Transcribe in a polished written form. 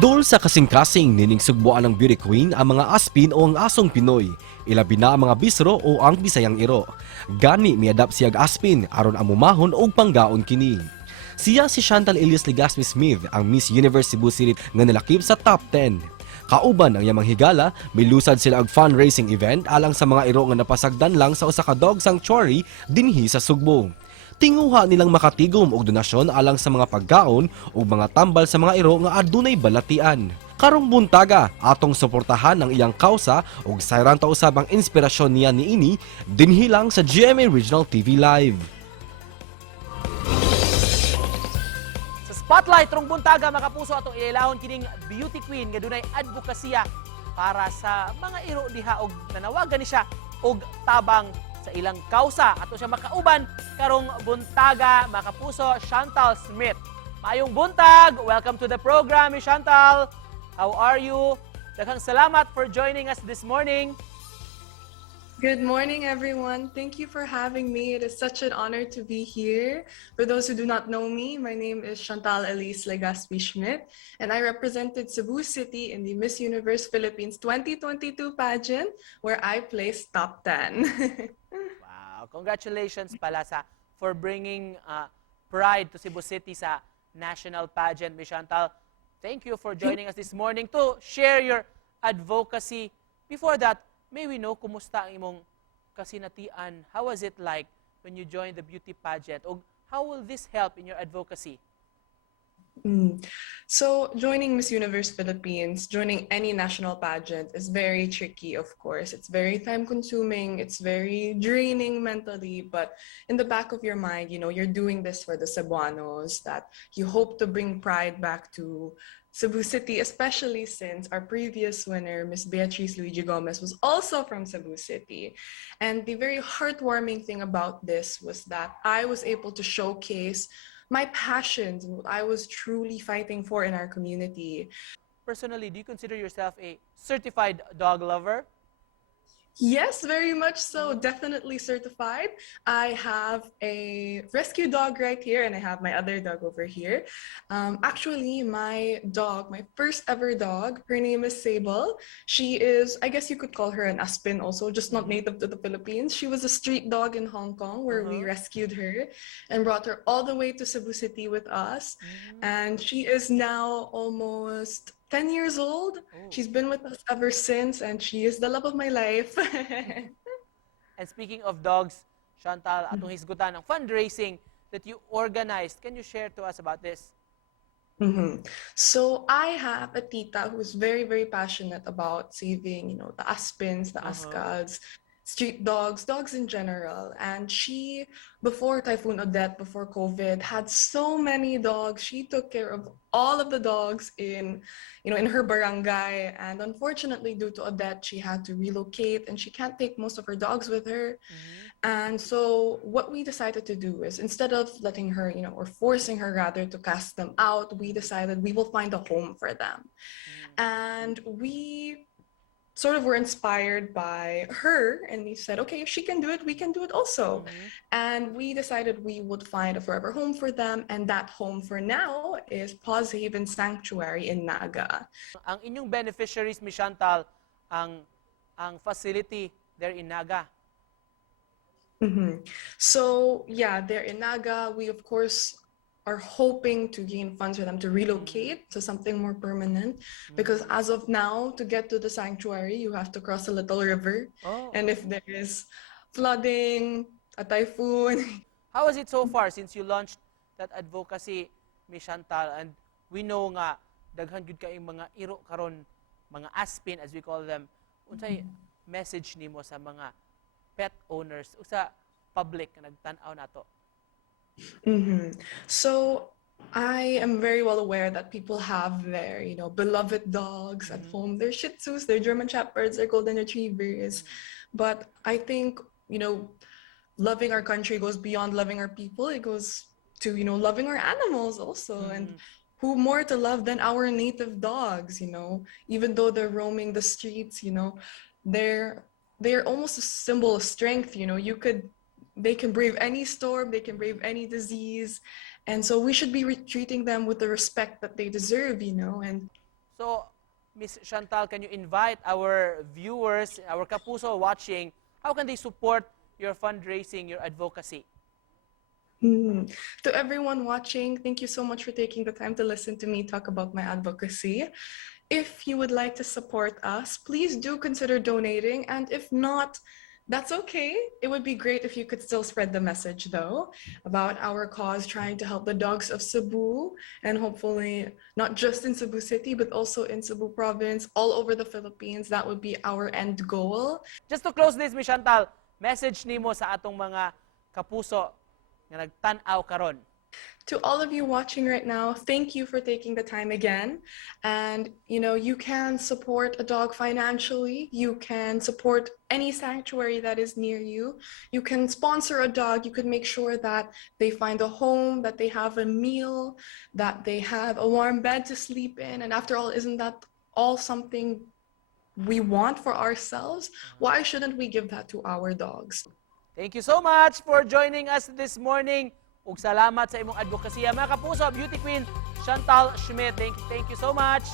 Dol sa kasing-kasing nining sugbuan ng beauty queen ang mga aspin o ang asong Pinoy, ilabi na ang mga bisro o ang bisayang iro. Gani miadap siyag aspin aron amumahon og panggaon kini. Siya si Chantal Schmidt Smith, ang Miss Universe-Cebu City nga nalakip sa top 10. Kauban ang yamang higala, milusad sila og fundraising event alang sa mga iro nga napasagdan lang sa usa ka dog sanctuary dinhi sa Sugbo. Tinguha nilang makatigom og donasyon alang sa mga pagkaon ug mga tambal sa mga iro nga adunay balatian. Karong buntaga, atong suportahan ang iyang kausa ug sayran ta usab ang inspirasyon niya niini dinhi lang sa GMA Regional TV Live. Sa spotlight rong buntaga makapuso atong ilahon kining beauty queen nga dunay advokasya para sa mga iro diha og nanawagan ni siya og tabang sa ilang kausa. Ato siya makauban karong buntaga makapuso Chantal Schmidt. Maayong buntag, welcome to the program, Miss Chantal. How are you? Daghang salamat for joining us this morning. Good morning, everyone. Thank you for having me. It is such an honor to be here. For those who do not know me, my name is Chantal Schmidt, and I represented Cebu City in the Miss Universe Philippines 2022 pageant, where I placed top 10. Wow, congratulations pala for bringing pride to Cebu City sa national pageant, Miss Chantal. Thank you for joining us this morning to share your advocacy. Before that, may we know kumusta ang imong kasinatian? How was it like when you joined the beauty pageant? O how will this help in your advocacy? So joining Miss Universe Philippines, joining any national pageant is very tricky, of course. It's very time consuming, it's very draining mentally, but in the back of your mind, you know, you're doing this for the Cebuanos, that you hope to bring pride back to Cebu City, especially since our previous winner, Miss Beatrice Luigi Gomez, was also from Cebu City. And the very heartwarming thing about this was that I was able to showcase my passions and what I was truly fighting for in our community. Personally, do you consider yourself a certified dog lover? Yes, very much so. Definitely certified. I have a rescue dog right here, and I have my other dog over here. Actually, my dog, my first ever dog, her name is Sable. She is, I guess you could call her an Aspen also, just not native to the Philippines. She was a street dog in Hong Kong where we rescued her and brought her all the way to Cebu City with us. And she is now almost 10 years old. She's been with us ever since, and she is the love of my life. And speaking of dogs, Chantal, atong hisgutan ang fundraising that you organized. Can you share to us about this? So I have a tita who's very, very passionate about saving, you know, the Aspens, the Ascads, street dogs, dogs in general. And she, before Typhoon Odette, before COVID, had so many dogs. She took care of all of the dogs in, you know, in her barangay. And unfortunately, due to Odette, she had to relocate and she can't take most of her dogs with her. And so what we decided to do is, instead of letting her, you know, or forcing her rather to cast them out, we decided we will find a home for them. And we sort of were inspired by her, and we said, okay, if she can do it, we can do it also. And we decided we would find a forever home for them, and that home for now is Pause Haven Sanctuary in Naga. Ang inyong beneficiaries, Miss Chantal, ang facility there in Naga. So yeah, they're in Naga. We of course are hoping to gain funds for them to relocate to something more permanent, because as of now, to get to the sanctuary, you have to cross a little river. And if there is flooding, a typhoon. How was it so far since you launched that advocacy, Miss Chantal? And we know nga, daghan gyud kay mga iro karon, mga aspin as we call them. Unsay message nimo sa mga pet owners o sa public na nagtan-aw nato? So I am very well aware that people have their, you know, beloved dogs at home. Their Shih Tzus, their German Shepherds, their Golden Retrievers. But I think, you know, loving our country goes beyond loving our people. It goes to, you know, loving our animals also. And who more to love than our native dogs, you know? Even though they're roaming the streets, you know, they're almost a symbol of strength, you know. They can brave any storm, they can brave any disease. And so we should be treating them with the respect that they deserve, you know. And So, Miss Chantal, can you invite our viewers, our kapuso watching, how can they support your fundraising, your advocacy? To everyone watching, thank you so much for taking the time to listen to me talk about my advocacy. If you would like to support us, please do consider donating. And if not, that's okay. It would be great if you could still spread the message, though, about our cause trying to help the dogs of Cebu, and hopefully not just in Cebu City, but also in Cebu province, all over the Philippines. That would be our end goal. Just to close this, Miss Chantal, message nimo sa atong mga kapuso nga nagtan-aw karon. To all of you watching right now, thank you for taking the time again. And you can support a dog financially. You can support any sanctuary that is near you. You can sponsor a dog. You can make sure that they find a home, that they have a meal, that they have a warm bed to sleep in. And after all, isn't that all something we want for ourselves? Why shouldn't we give that to our dogs? Thank you so much for joining us this morning. Ug salamat sa imong advokasya. Mga kapuso, Beauty Queen Chantal Schmidt. Thank you so much.